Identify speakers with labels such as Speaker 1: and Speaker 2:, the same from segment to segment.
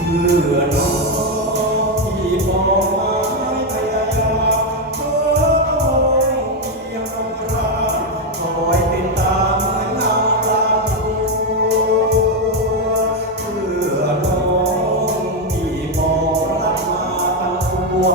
Speaker 1: เลือนองที่มองไม้พยายามเธอเอาเอียงตรงกลาคอยติดตามเอาตามตัวเลือนองที่มองรักมาตั้งตัว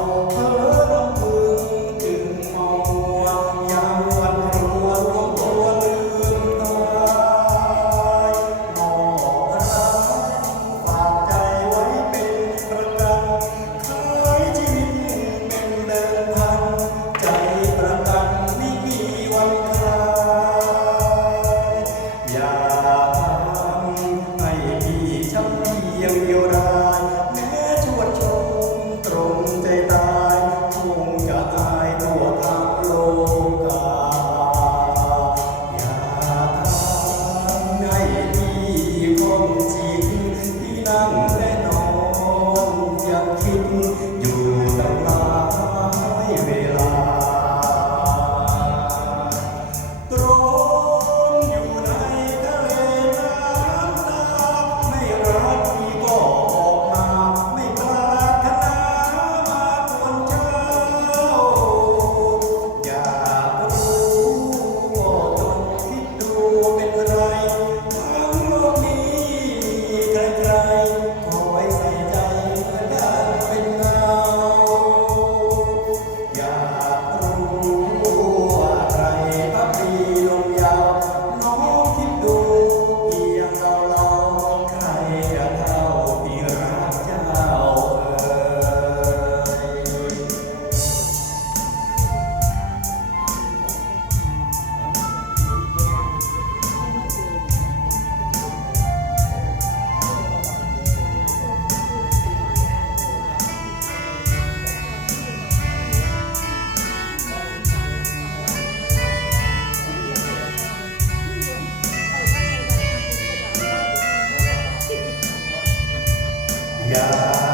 Speaker 1: God.